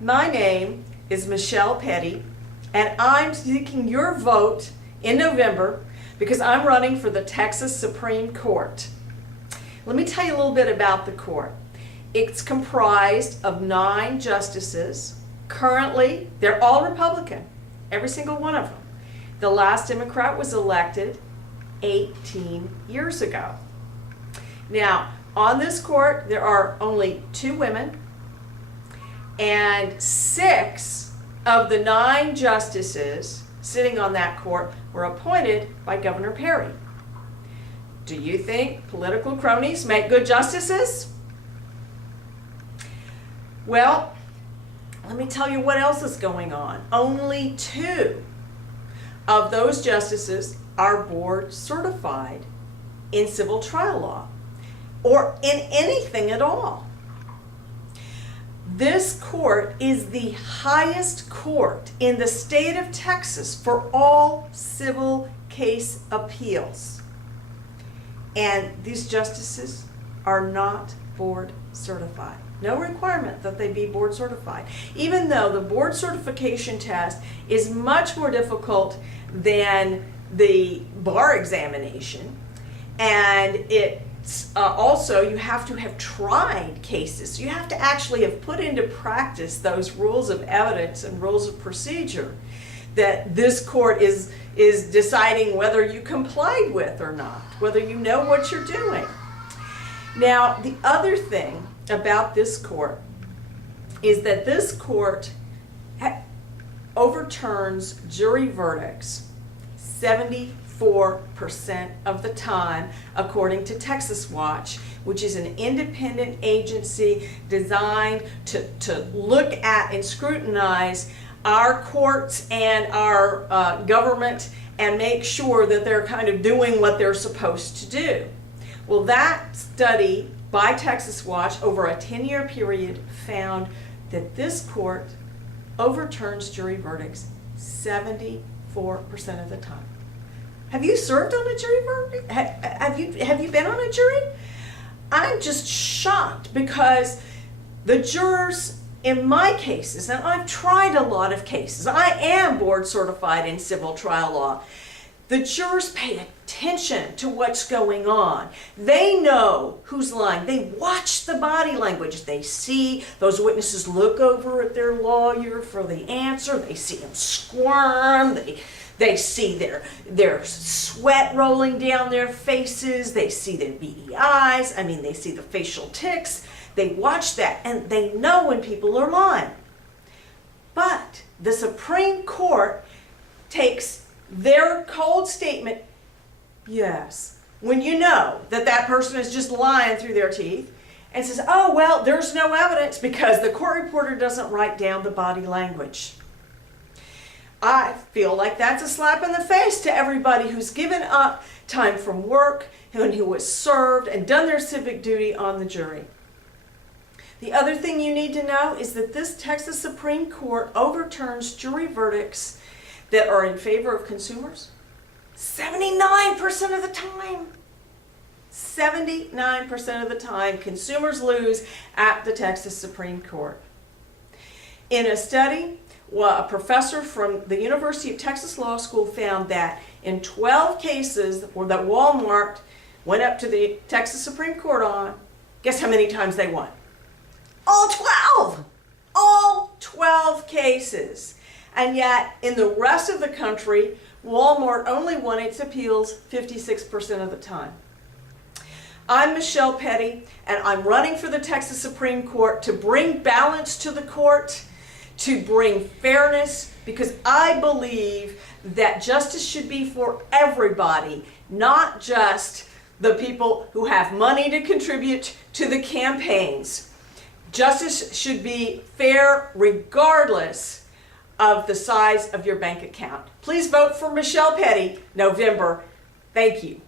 My name is Michele Petty, and I'm seeking your vote in November because I'm running for the Texas Supreme Court. Let me tell you a little bit about the court. It's comprised of 9 justices. Currently, they're all Republican, every single one of them. The last Democrat was elected 18 years ago. Now, on this court, there are only 2 women, and 6 of the 9 justices sitting on that court were appointed by Governor Perry. Do you think political cronies make good justices? Well, let me tell you what else is going on. Only 2 of those justices are board certified in civil trial law or in anything at all. This court is the highest court in the state of Texas for all civil case appeals. And these justices are not board certified. No requirement that they be board certified, even though the board certification test is much more difficult than the bar examination, and it's also, you have to have tried cases. You have to actually have put into practice those rules of evidence and rules of procedure that this court is deciding whether you complied with or not, whether you know what you're doing. Now, the other thing about this court is that this court overturns jury verdicts 74% of the time, according to Texas Watch, which is an independent agency designed to look at and scrutinize our courts and our government and make sure that they're kind of doing what they're supposed to do. Well, that study by Texas Watch over a 10-year period found that this court overturns jury verdicts 74% of the time. Have you served on a jury verdict? Have you been on a jury? I'm just shocked because the jurors in my cases, and I've tried a lot of cases, I am board certified in civil trial law. The jurors pay attention to what's going on. They know who's lying. They watch the body language. They see those witnesses look over at their lawyer for the answer. They see them squirm. They see their sweat rolling down their faces. They see their beady eyes. They see the facial tics. They watch that, and they know when people are lying. But the Supreme Court takes their cold statement, yes, when you know that that person is just lying through their teeth, and says, oh, well, there's no evidence because the court reporter doesn't write down the body language. I feel like that's a slap in the face to everybody who's given up time from work and who was served and done their civic duty on the jury. The other thing you need to know is that this Texas Supreme Court overturns jury verdicts that are in favor of consumers 79% of the time. 79% of the time, consumers lose at the Texas Supreme Court. In a study, a professor from the University of Texas Law School found that in 12 cases that Walmart went up to the Texas Supreme Court on, guess how many times they won? All 12! All 12 cases. And yet, in the rest of the country, Walmart only won its appeals 56% of the time. I'm Michele Petty, and I'm running for the Texas Supreme Court to bring balance to the court, to bring fairness, because I believe that justice should be for everybody, not just the people who have money to contribute to the campaigns. Justice should be fair regardless of the size of your bank account. Please vote for Michele Petty, November. Thank you.